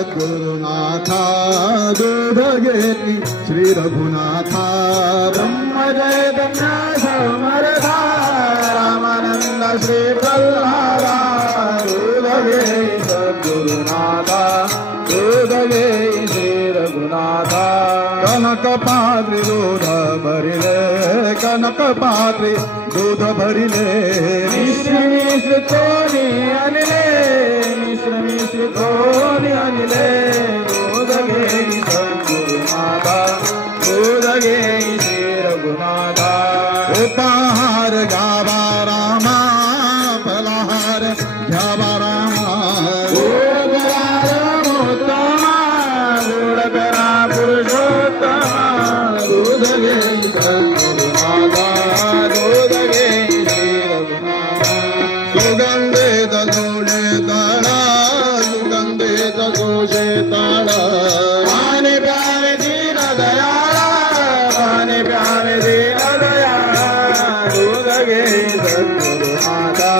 सद्गुरुनाथा दूध घेतली श्री रघुनाथा ब्रह्मचैतन्य समर्था रामानंद श्री प्रल्हादा दूध घेई सद्गुरुनाथा दूध घेई श्री रघुनाथा कनक पात्री दूध भरिले कनक पात्री दूध भरिले मिश्र मिश्र कोणी आणले मिश्र मिश्र कोणी आणले दूध घेई सद्गुरुनाथा दूध घेई श्री रघुनाथा उपहार घ्यावा रामा फलाहार घ्यावा रामा गोड करा पुरुषोत्तमा दूध घेई सद्गुरुनाथा दूध घेई श्री रघुनाथा सुगंधित जोडे ताळा सुगंधित जोशे ताळा पाणी प्यावे दीन दयाळा पाणी प्यावे दीन दयाळा दूध घेई सद्गुरुनाथा